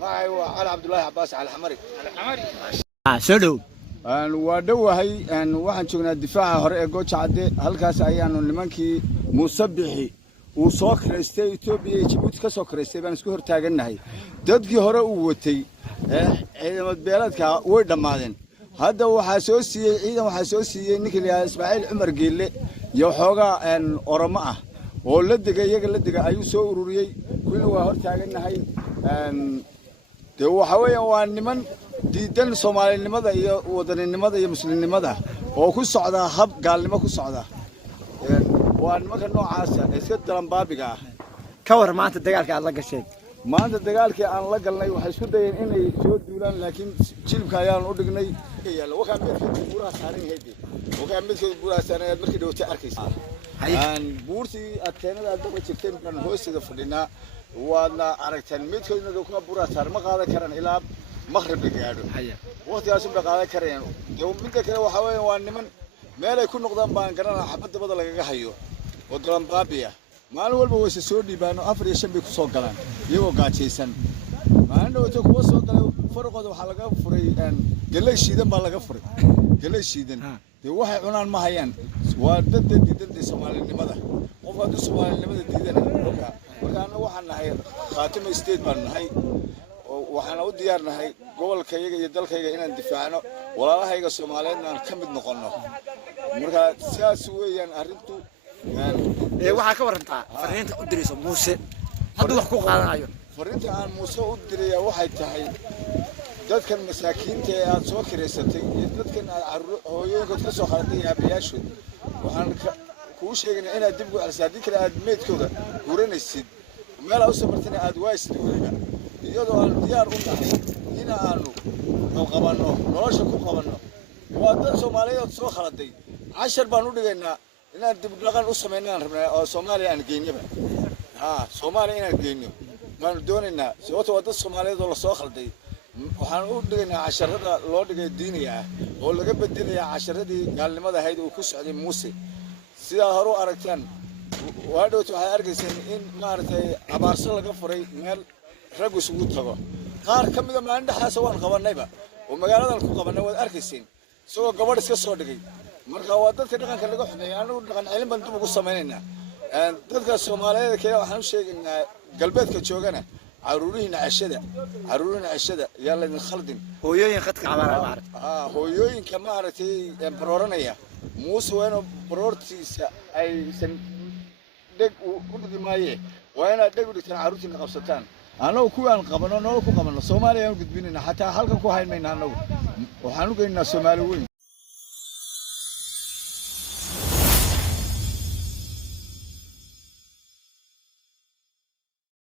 معي على عبد الله عباس على الحمري. سلو ودوهي أن واحد شغلنا الدفاع هرئي جوتش عدي هالكاس أيانو نمانكي مصبحي وسكر استي توبي جيبوت كسكر استي بنسكور تاجنا هاي دتجي هرأ ووتي إذا متبيلات كا ورد مادن هذا وحاسوسي إذا وحاسوسي نكلي إسماعيل عمر قيل يوحوجا أن أرمعه ولدك يجلدك أيو سوروري كل واحد تاجنا هاي أن تو حوالي وان من diidan Soomaalinimada iyo wadaninimada iyo muslimnimada oo ku socda hab gaalnimo ku socda waa nimanka noocaas ah iska dalan baabiga ah ka war maanta dagaalka aad la gashay maanta dagaalkii aan la galnay waxay isku dayeen inay soo duulaan laakiin jilibka ayaan u dhignay waxa midka buuraha saaran yahay markii dhawta arkaysa aan buurtii ateenada daba jirteen ban hoosteeda fadhinaa waana aragteen midkoodna kuma buuraha saaran ma qaadan karaan ilaa مغرب بقعدو وقت ياسم بقعدة كريان يوم من ذاك وحوي وانمن ما لا يكون نقدام بانكرنا حبت بدل لقاهيو ودرام بابيا ما الأول بوس السوري بانو أفريقيا شنبي كسوق كلام يو قاتشيسن ما عنده وتوك وسوق كلام فرق هذا حلقة فري أن قلنا شيدن بالله فري قلنا شيدن يو واحد عنان ما هيان وادد ديدن سومالي لماذا وفادو سومالي لماذا ديدن وكان واحد نهاي خاتم استيد بان هاي waxaan u diyaarnahay gobolkayga iyo dalkayga inaan difaacno walaalahayga Soomaaliyeedna aan ka mid noqono marka sidaas weeyaan arintu waxa ka warantaa fariinta u dirayso Muuse hadda wax ku qaadanayo fariinta aan Muuse u diraya waxay tahay dadkan masaakiinta ee aad soo kireysatay iyo dadkan hooyooyinka ka soo qaatay aabayaashood waxaan ku sheegnaa inaad dib u celisaa kale aad meedkooda guranaysid meel aad u sabartana aad waaysid weliba iyadoo aan diyaar u nahay in aanu qabano nolosha ku qabano waa dad Soomaaliyeed soo khaladay 10 baan u dhigaynaa inaan dib dhaqan u sameynaan rabnaa oo Soomaaliya aan geynaba Soomaaliya inaan geyno baan doonaynaa sababtoo dad Soomaaliyeed oo la soo khaladay waxaan u dhigaynaa 10rada loo dhigay diiniga oo laga bedelayaa 10radii gaalnimada ahayd oo ku socday Muuse sida hore u aragtaan waa dhowto waxay arkayseen in maartay abaarso laga furay meel rag isugu tago qaar kamid ah maandhaxaas waan qabanayba oo magaaladan ku qabanay wad arkaysiin soo gabadh iska soo dhigay marka waa dadka dhaqanka laga xumeeyay anagu dhaqan cilmi baan dib ugu sameeynaa dadka Soomaaliyeed kale waxaan u sheegaynaa galbeedka joogana caruurihiina cashada yaa la khaldin hooyooyin khadka cabaara maartay hooyooyinka maartay barooranaya Muuse weeno baroortiisa aysan dhig u dhimaayeen waa inaad dhig u dhigtaan caruurtiina qabsataan أنا وكوان قبنا نو كقبنا سومالي يوم قد بيننا حتى حلقة كوهاي من هنو وحنو قلنا سوماليين